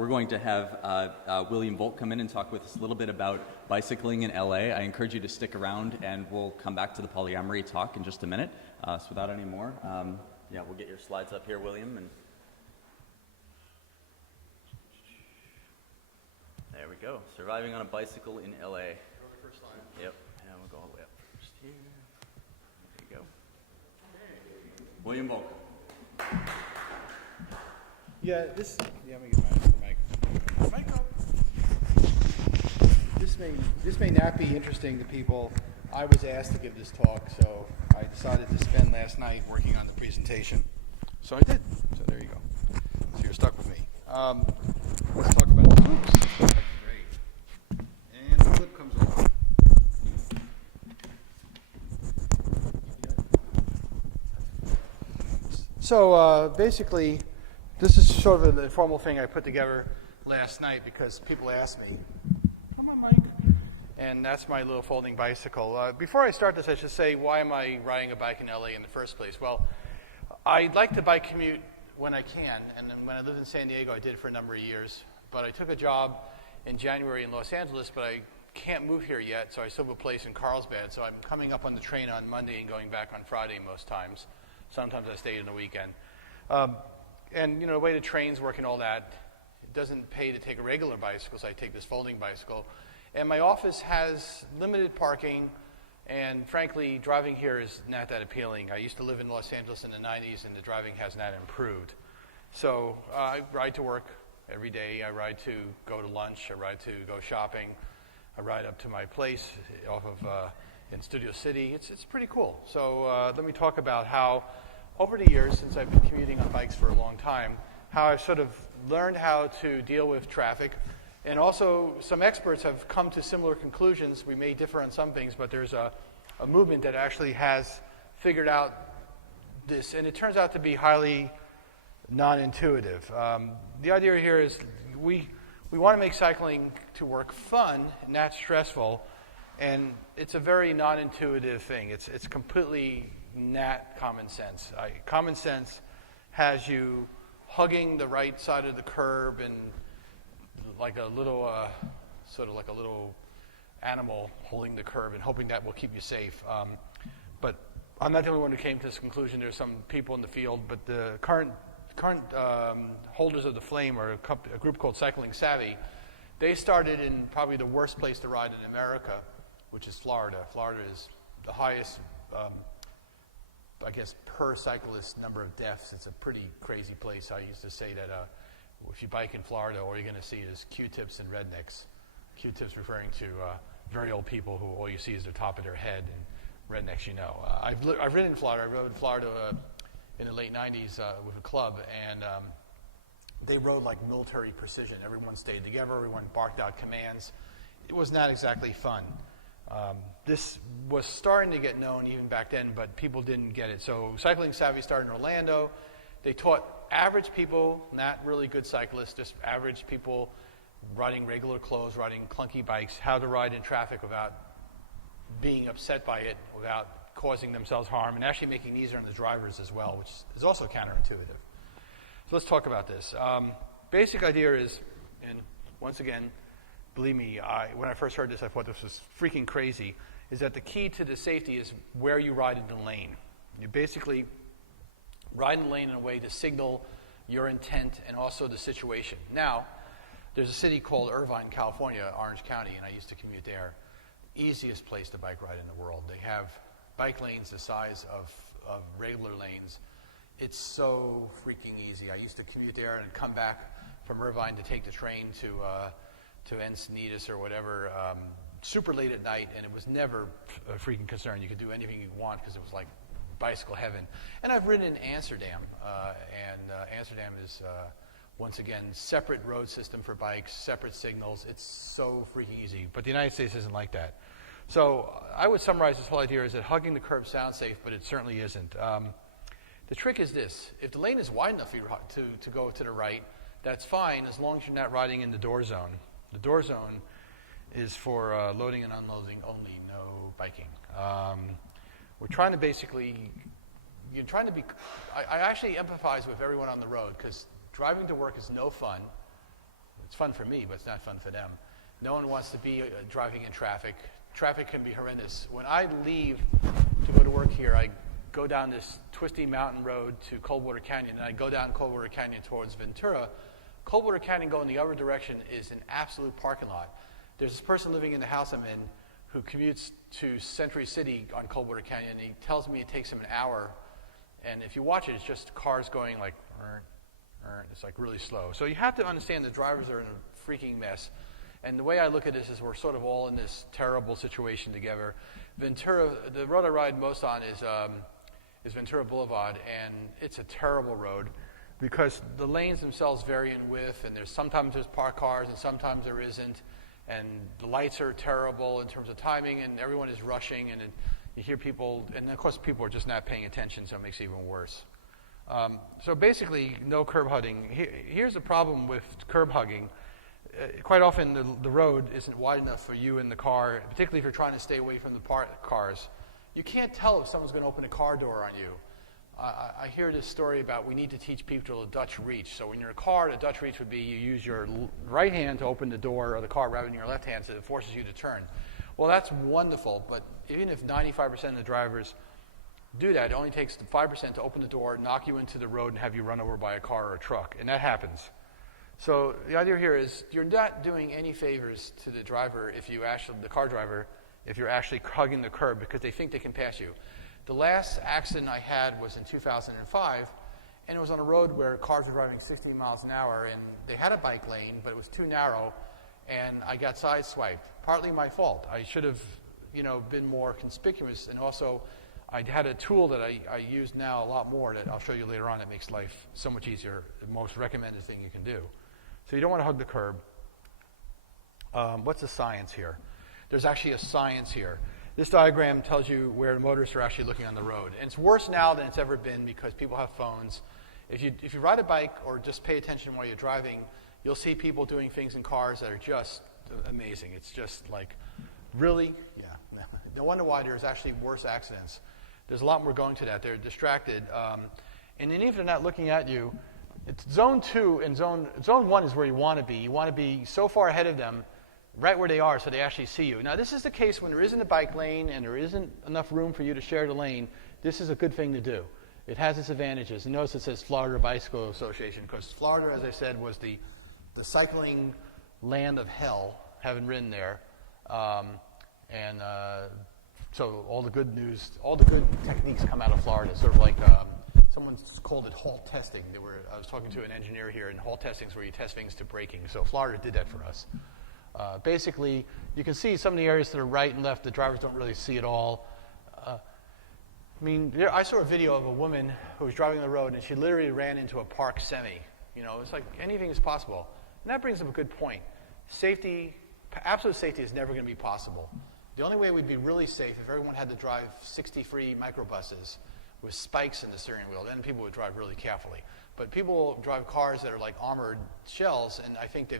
we're going to have William Volk come in and talk with us a little bit about bicycling in LA. I encourage you to stick around, and we'll come back to the polyamory talk in just a minute. So without any more, we'll get your slides up here, William. And there we go. Surviving on a bicycle in LA. Go to the first slide. Yep. And we'll go all the way up first here. There you go. William Volk. Yeah, let me get my mic. This may not be interesting to people. I was asked to give this talk, so I decided to spend last night working on the presentation. So I did. So there you go. So you're stuck with me. Let's talk about the oops. That's great. And the clip comes off. So basically, this is sort of the formal thing I put together last night because people asked me, come on, Mike. And that's my little folding bicycle. Before I start this, I should say, why am I riding a bike in LA in the first place? Well, I like to bike commute when I can. And then when I lived in San Diego, I did it for a number of years. But I took a job in January in Los Angeles, but I can't move here yet, so I still have a place in Carlsbad. So I'm coming up on the train on Monday and going back on Friday most times. Sometimes I stay in the weekend. And, the way the trains work and all that, it doesn't pay to take a regular bicycle, so I take this folding bicycle. And my office has limited parking, and frankly, driving here is not that appealing. I used to live in Los Angeles in the 90s, and the driving has not improved. So I ride to work every day. I ride to go to lunch. I ride to go shopping. I ride up to my place off of in Studio City. It's pretty cool. So let me talk about how, over the years, since I've been commuting on bikes for a long time, how I've sort of learned how to deal with traffic. And also, some experts have come to similar conclusions. We may differ on some things, but there's a movement that actually has figured out this, and it turns out to be highly non-intuitive. The idea here is we want to make cycling to work fun, not stressful, and it's a very non-intuitive thing. It's completely not common sense. Common sense has you hugging the right side of the curb and like a little, sort of like a little animal holding the curb and hoping that will keep you safe. But I'm not the only one who came to this conclusion. There's some people in the field, but the current holders of the flame are a group called Cycling Savvy. They started in probably the worst place to ride in America, which is Florida. Florida is the highest, per cyclist number of deaths. It's a pretty crazy place. I used to say that if you bike in Florida, all you're going to see is Q-tips and rednecks. Q-tips referring to very old people who all you see is the top of their head, and rednecks, I've ridden in Florida. I rode in Florida in the late 90s with a club, and they rode like military precision. Everyone stayed together. Everyone barked out commands. It was not exactly fun. This was starting to get known even back then, but people didn't get it. So Cycling Savvy started in Orlando. They taught average people, not really good cyclists, just average people riding regular clothes, riding clunky bikes, how to ride in traffic without being upset by it, without causing themselves harm, and actually making it easier on the drivers as well, which is also counterintuitive. So let's talk about this. Basic idea is, and once again, believe me, when I first heard this, I thought this was freaking crazy, is that the key to the safety is where you ride in the lane. You basically ride in the lane in a way to signal your intent and also the situation. Now, there's a city called Irvine, California, Orange County, and I used to commute there. Easiest place to bike ride in the world. They have bike lanes the size of regular lanes. It's so freaking easy. I used to commute there and come back from Irvine to take the train to Encinitas or whatever, super late at night, and it was never a freaking concern. You could do anything you want because it was like bicycle heaven. And I've ridden in Amsterdam, and Amsterdam is, once again, separate road system for bikes, separate signals. It's so freaking easy. But the United States isn't like that. So I would summarize this whole idea is that hugging the curb sounds safe, but it certainly isn't. The trick is this. If the lane is wide enough for you to go to the right, that's fine as long as you're not riding in the door zone. The door zone is for loading and unloading only, no biking. We're trying to basically, I actually empathize with everyone on the road because driving to work is no fun. It's fun for me, but it's not fun for them. No one wants to be driving in traffic. Traffic can be horrendous. When I leave to go to work here, I go down this twisty mountain road to Coldwater Canyon, and I go down Coldwater Canyon towards Ventura. Coldwater Canyon going the other direction is an absolute parking lot. There's this person living in the house I'm in who commutes to Century City on Coldwater Canyon, and he tells me it takes him an hour. And if you watch it, it's just cars going like, it's like really slow. So you have to understand the drivers are in a freaking mess. And the way I look at this is we're sort of all in this terrible situation together. Ventura, the road I ride most on is Ventura Boulevard, and it's a terrible road because the lanes themselves vary in width, and sometimes there's parked cars and sometimes there isn't, and the lights are terrible in terms of timing, and everyone is rushing, and you hear people, and of course people are just not paying attention, so it makes it even worse. So basically, no curb hugging. Here's the problem with curb hugging. Quite often the road isn't wide enough for you in the car, particularly if you're trying to stay away from the cars. You can't tell if someone's going to open a car door on you. I hear this story about we need to teach people to Dutch reach. So when you're in a car, the Dutch reach would be you use your right hand to open the door of the car rather than your left hand, so it forces you to turn. Well, that's wonderful, but even if 95% of the drivers do that, it only takes 5% to open the door, knock you into the road, and have you run over by a car or a truck, and that happens. So the idea here is you're not doing any favors to the driver the car driver, if you're actually hugging the curb because they think they can pass you. The last accident I had was in 2005, and it was on a road where cars were driving 60 miles an hour, and they had a bike lane, but it was too narrow, and I got sideswiped. Partly my fault. I should have, been more conspicuous, and also I had a tool that I use now a lot more that I'll show you later on that makes life so much easier, the most recommended thing you can do. So you don't want to hug the curb. What's the science here? There's actually a science here. This diagram tells you where motorists are actually looking on the road. And it's worse now than it's ever been because people have phones. If you ride a bike or just pay attention while you're driving, you'll see people doing things in cars that are just amazing. It's just like, really? Yeah. No wonder why there's actually worse accidents. There's a lot more going to that. They're distracted. And then even if they're not looking at you, it's zone 2 and zone 1 is where you want to be. You want to be so far ahead of them, right where they are, so they actually see you. Now, this is the case when there isn't a bike lane and there isn't enough room for you to share the lane. This is a good thing to do. It has its advantages. And notice it says Florida Bicycle Association, because Florida, as I said, was the cycling land of hell, having ridden there. So all the good news, all the good techniques come out of Florida. Sort of like someone called it halt testing. I was talking to an engineer here, and halt testing is where you test things to braking. So Florida did that for us. Basically, you can see some of the areas to the right and left the drivers don't really see at all. I saw a video of a woman who was driving the road, and she literally ran into a parked semi. It's like anything is possible. And that brings up a good point. Safety, absolute safety is never going to be possible. The only way we'd be really safe if everyone had to drive 60 free microbuses with spikes in the steering wheel. Then people would drive really carefully. But people drive cars that are like armored shells, and I think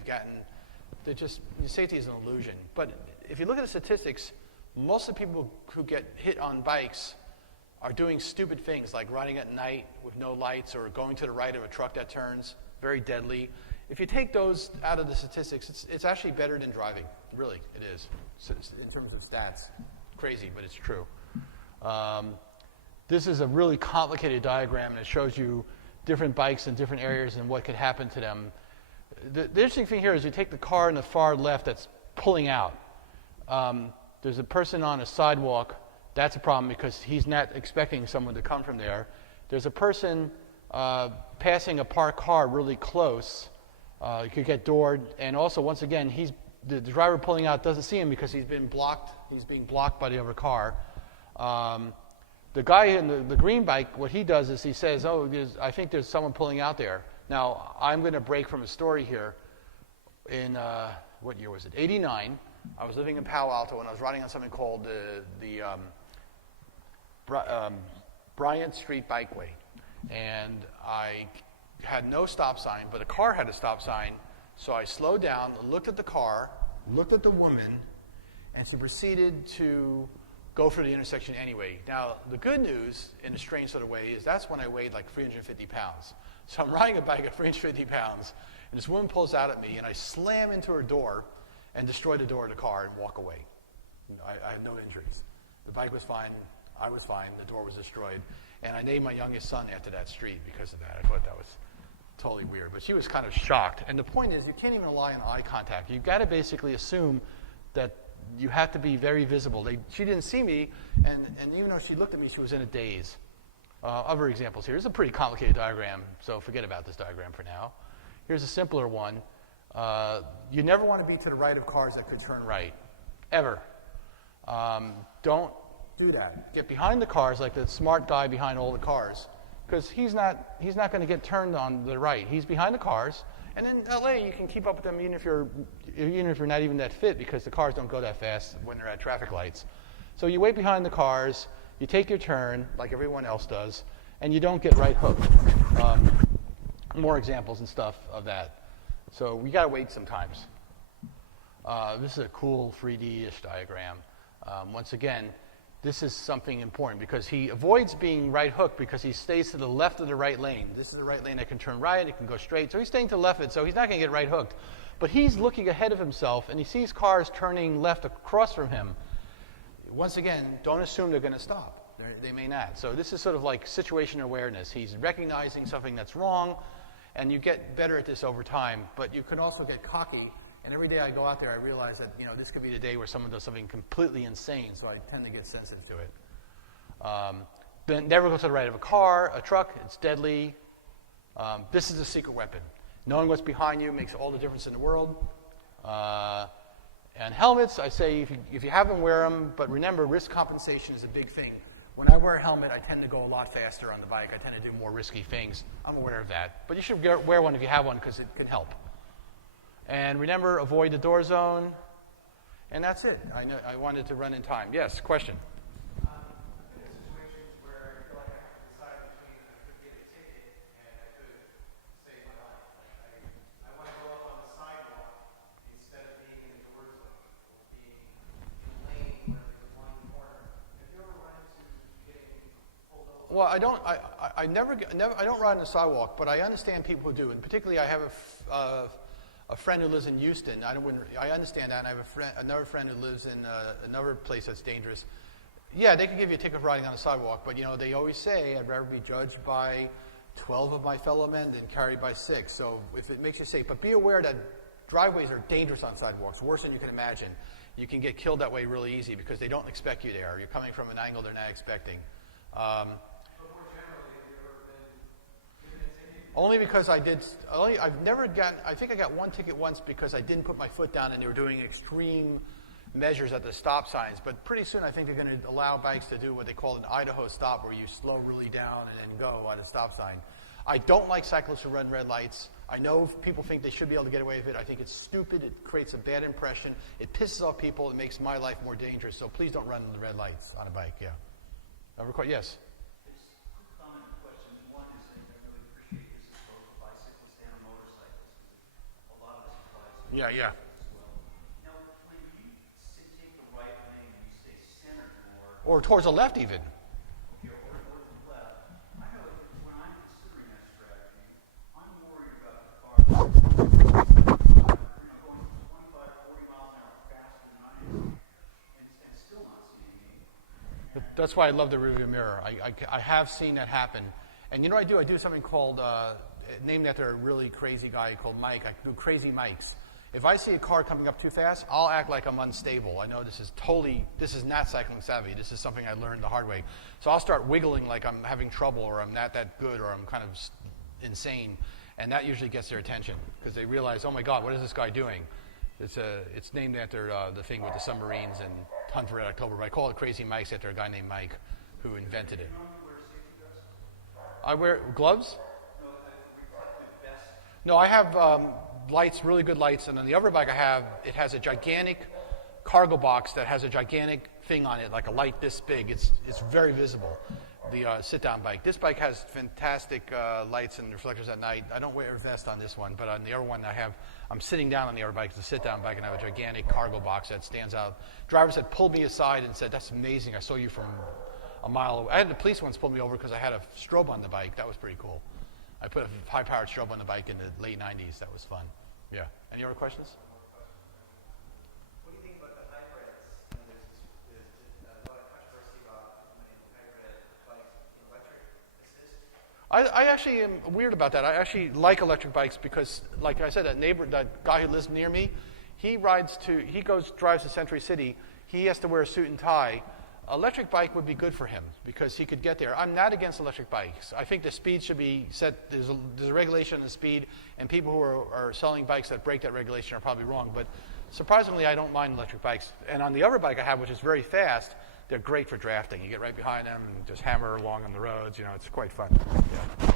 safety is an illusion. But if you look at the statistics, most of the people who get hit on bikes are doing stupid things like riding at night with no lights or going to the right of a truck that turns, very deadly. If you take those out of the statistics, it's actually better than driving. Really, it is. In terms of stats. Crazy, but it's true. This is a really complicated diagram, and it shows you different bikes in different areas and what could happen to them. The interesting thing here is you take the car in the far left that's pulling out. There's a person on a sidewalk. That's a problem because he's not expecting someone to come from there. There's a person passing a parked car really close. You could get doored. And also, once again, the driver pulling out doesn't see him because he's being blocked by the other car. The guy in the green bike, what he does is he says, I think there's someone pulling out there. Now, I'm going to break from a story here. In, what year was it? 89. I was living in Palo Alto, and I was riding on something called the Bryant Street Bikeway. And I had no stop sign, but a car had a stop sign. So I slowed down, looked at the car, looked at the woman, and she proceeded to go for the intersection anyway. Now, the good news, in a strange sort of way, is that's when I weighed like 350 pounds. So I'm riding a bike at 350 pounds, And this woman pulls out at me, and I slam into her door and destroy the door of the car and walk away. I had no injuries. The bike was fine. I was fine. The door was destroyed. And I named my youngest son after that street because of that. I thought that was totally weird. But she was kind of shocked. And the point is, you can't even rely on eye contact. You've got to basically assume that you have to be very visible. She didn't see me, and even though she looked at me, she was in a daze. Other examples here. Here's a pretty complicated diagram, so forget about this diagram for now. Here's a simpler one. You never want to be to the right of cars that could turn right, ever. Don't do that. Get behind the cars like the smart guy behind all the cars, because he's not going to get turned on the right. He's behind the cars, and in LA you can keep up with them even if you're not even that fit, because the cars don't go that fast when they're at traffic lights. So you wait behind the cars, you take your turn like everyone else does, and you don't get right hooked. More examples and stuff of that. So we got to wait sometimes. This is a cool 3D-ish diagram. Once again, this is something important because he avoids being right hooked because he stays to the left of the right lane. This is the right lane that can turn right, it can go straight. So he's staying to the left of it, so he's not going to get right hooked. But he's looking ahead of himself, and he sees cars turning left across from him. Once again, don't assume they're going to stop. They may not. So this is sort of like situation awareness. He's recognizing something that's wrong, and you get better at this over time. But you can also get cocky. And every day I go out there, I realize that this could be the day where someone does something completely insane. So I tend to get sensitive to it. Then never go to the right of a car, a truck. It's deadly. This is a secret weapon. Knowing what's behind you makes all the difference in the world. And helmets, I say if you have them, wear them. But remember, risk compensation is a big thing. When I wear a helmet, I tend to go a lot faster on the bike. I tend to do more risky things. I'm aware of that. But you should wear one if you have one because it can help. And remember, avoid the door zone. And that's it. I wanted to run in time. Yes, question? Well, I don't ride on the sidewalk, but I understand people who do, and particularly I have a friend who lives in Houston. I understand that, and I have another friend who lives in another place that's dangerous. Yeah, they could give you a ticket for riding on the sidewalk, but they always say I'd rather be judged by 12 of my fellow men than carried by 6. So if it makes you safe, but be aware that driveways are dangerous on sidewalks, worse than you can imagine. You can get killed that way really easy because they don't expect you there. You're coming from an angle they're not expecting. Only because I think I got one ticket once because I didn't put my foot down and they were doing extreme measures at the stop signs. But pretty soon I think they're going to allow bikes to do what they call an Idaho stop, where you slow really down and then go at a stop sign. I don't like cyclists who run red lights. I know people think they should be able to get away with it. I think it's stupid. It creates a bad impression. It pisses off people. It makes my life more dangerous. So please don't run the red lights on a bike. Yeah. Yes? Yeah. Now, when you take the right lane, you stay centered more. Or towards the left, even. Okay, or towards the left. I know that when I'm considering that strategy, I'm worried about the car going 25, 40 miles an hour faster than I am, and still not seeing me. That's why I love the rearview mirror. I have seen that happen. And you know what I do? I do something called, named after a really crazy guy called Mike. I do crazy Mikes. If I see a car coming up too fast, I'll act like I'm unstable. I know this is not cycling savvy. This is something I learned the hard way. So I'll start wiggling like I'm having trouble, or I'm not that good, or I'm kind of insane. And that usually gets their attention because they realize, oh my God, what is this guy doing? It's named after the thing with the submarines and Hunt for Red October. But I call it Crazy Mike's after a guy named Mike who invented it. I wear gloves? No, I have lights, really good lights, and on the other bike I have, it has a gigantic cargo box that has a gigantic thing on it, like a light this big. It's very visible, the sit-down bike. This bike has fantastic lights and reflectors at night. I don't wear a vest on this one, but on the other one I'm sitting down on the other bike. It's a sit-down bike, and I have a gigantic cargo box that stands out. Drivers had pulled me aside and said, "That's amazing, I saw you from a mile away." I had the police once pull me over because I had a strobe on the bike. That was pretty cool. I put a high-powered strobe on the bike in the late 90s. That was fun. Yeah. Any other questions? What do you think about the hybrids? You know, there's a lot of controversy about hybrid bikes in electric assist. I actually am weird about that. I actually like electric bikes because, like I said, that guy who lives near me, he drives to Century City. He has to wear a suit and tie. Electric bike would be good for him because he could get there. I'm not against electric bikes. I think the speed should be set. There's a regulation on the speed, and people who are selling bikes that break that regulation are probably wrong. But surprisingly, I don't mind electric bikes. And on the other bike I have, which is very fast, they're great for drafting. You get right behind them and just hammer along on the roads. You know, it's quite fun. Yeah.